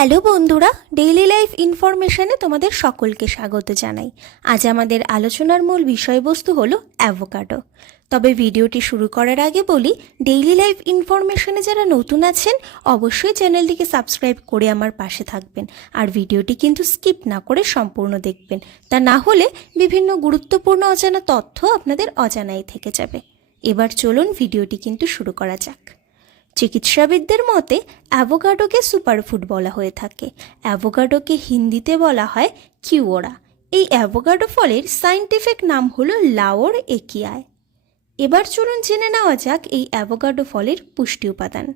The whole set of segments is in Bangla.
হ্যালো বন্ধুরা ডেইলি লাইফ ইনফরমেশনে তোমাদের সকলকে স্বাগত জানাই। আজ আমাদের আলোচনার মূল বিষয়বস্তু হলো অ্যাভোকাডো তবে ভিডিওটি শুরু করার আগে বলি ডেইলি লাইফ ইনফরমেশনে যারা নতুন আছেন, অবশ্যই চ্যানেলটিকে সাবস্ক্রাইব করে আমার পাশে থাকবেন। আর ভিডিওটি কিন্তু স্কিপ না করে সম্পূর্ণ দেখবেন। তা না হলে বিভিন্ন গুরুত্বপূর্ণ অজানা তথ্য আপনাদের অজানাই থেকে যাবে। এবার চলুন ভিডিওটি কিন্তু শুরু করা যাক। চিকিৎসাবিদদের মতে, অ্যাভোকাডোকে সুপারফুড বলা হয়ে থাকে। অ্যাভোকাডোকে হিন্দিতে বলা হয় কিউওরা। এই অ্যাভোকাডো ফলের সাইন্টিফিক নাম হলো লাওর একিয়ায়। এবার চলুন জেনে নেওয়া যাক এই অ্যাভোকাডো ফলের পুষ্টি উপাদান।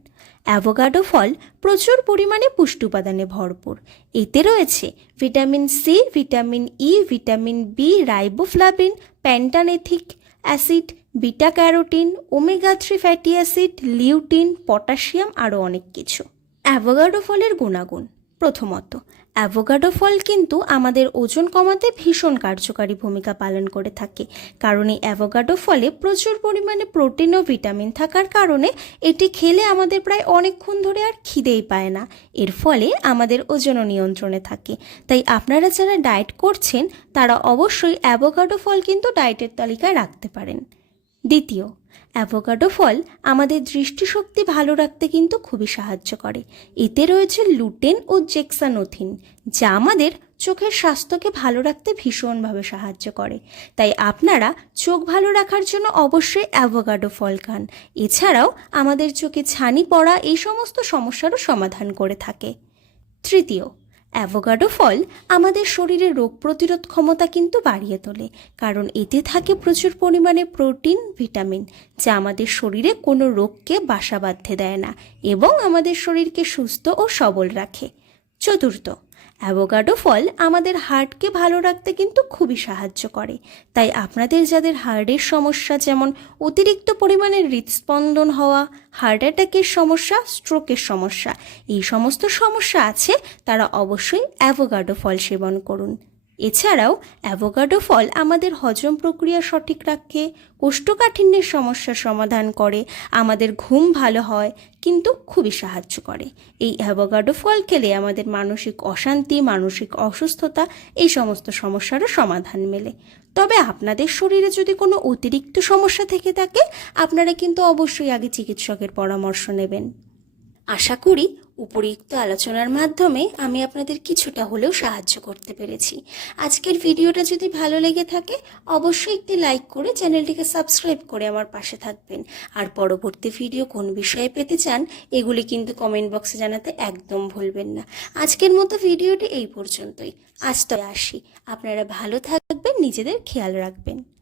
অ্যাভোকাডো ফল প্রচুর পরিমাণে পুষ্টি উপাদানে ভরপুর। এতে রয়েছে vitamin C, vitamin E, vitamin B, riboflavin, pantothenic acid beta carotene omega three fatty acid, lutein, potassium আরও অনেক কিছু। অ্যাভোগাডো ফলের গুণাগুণ। প্রথমত অ্যাভোকাডো ফল কিন্তু আমাদের ওজন কমাতে ভীষণ কার্যকারী ভূমিকা পালন করে থাকে, কারণ এই অ্যাভোকাডো ফলে প্রচুর পরিমাণে প্রোটিন ও ভিটামিন থাকার কারণে এটি খেলে আমাদের প্রায় অনেকক্ষণ ধরে আর খিদেই পায় না, এর ফলে আমাদের ওজনও নিয়ন্ত্রণে থাকে। তাই আপনারা যারা ডায়েট করছেন, তারা অবশ্যই অ্যাভোকাডো ফল কিন্তু ডায়েটের তালিকায় রাখতে পারেন। দ্বিতীয় অ্যাভোকাডো ফল আমাদের দৃষ্টিশক্তি ভালো রাখতে কিন্তু খুবই সাহায্য করে। এতে রয়েছে লুটেন ও জেক্সানোথিন যা আমাদের চোখের স্বাস্থ্যকে ভালো রাখতে ভীষণভাবে সাহায্য করে। তাই আপনারা চোখ ভালো রাখার জন্য অবশ্যই অ্যাভোকাডো ফল খান। এছাড়াও আমাদের চোখে ছানি পড়া এই সমস্ত সমস্যারও সমাধান করে থাকে। তৃতীয় অ্যাভোকাডো ফল আমাদের শরীরে রোগ প্রতিরোধ ক্ষমতা কিন্তু বাড়িয়ে তোলে, কারণ এতে থাকে প্রচুর পরিমাণে প্রোটিন, ভিটামিন, যা আমাদের শরীরে কোনো রোগকে বাসা বাঁধতে দেয় না এবং আমাদের শরীরকে সুস্থ ও সবল রাখে। চতুর্থ অ্যাভোকাডো ফল আমাদের হার্টকে ভালো রাখতে কিন্তু খুবই সাহায্য করে। তাই আপনাদের যাদের হার্টের সমস্যা, যেমন অতিরিক্ত পরিমাণে হৃদস্পন্দন হওয়া, হার্ট অ্যাটাকের সমস্যা, স্ট্রোকের সমস্যা, এই সমস্ত সমস্যা আছে, তারা অবশ্যই অ্যাভোকাডো ফল সেবন করুন। এছাড়াও অ্যাভোকাডো ফল আমাদের হজম প্রক্রিয়া সঠিক রাখে, কোষ্ঠকাঠিন্যের সমস্যার সমাধান করে, আমাদের ঘুম ভালো হয়, কিন্তু খুবই সাহায্য করে। এই অ্যাভোকাডো ফল খেলে আমাদের মানসিক অশান্তি, মানসিক অসুস্থতা, এই সমস্ত সমস্যারও সমাধান মেলে। তবে আপনাদের শরীরে যদি কোনো অতিরিক্ত সমস্যা থেকে থাকে, আপনারা কিন্তু অবশ্যই আগে চিকিৎসকের পরামর্শ নেবেন। আশা করি উপরিউক্ত আলোচনার মাধ্যমে আমি আপনাদের কিছুটা হলেও সাহায্য করতে পেরেছি। আজকের ভিডিওটা যদি ভালো লেগে থাকে, অবশ্যই একটি লাইক করে চ্যানেলটিকে সাবস্ক্রাইব করে আমার পাশে থাকবেন। আর পরবর্তী ভিডিও কোন বিষয়ে পেতে চান, এগুলি কিন্তু কমেন্ট বক্সে জানাতে একদম ভুলবেন না। আজকের মতো ভিডিওটি এই পর্যন্তই। আজ তো আসি। আপনারা ভালো থাকবেন, নিজেদের খেয়াল রাখবেন।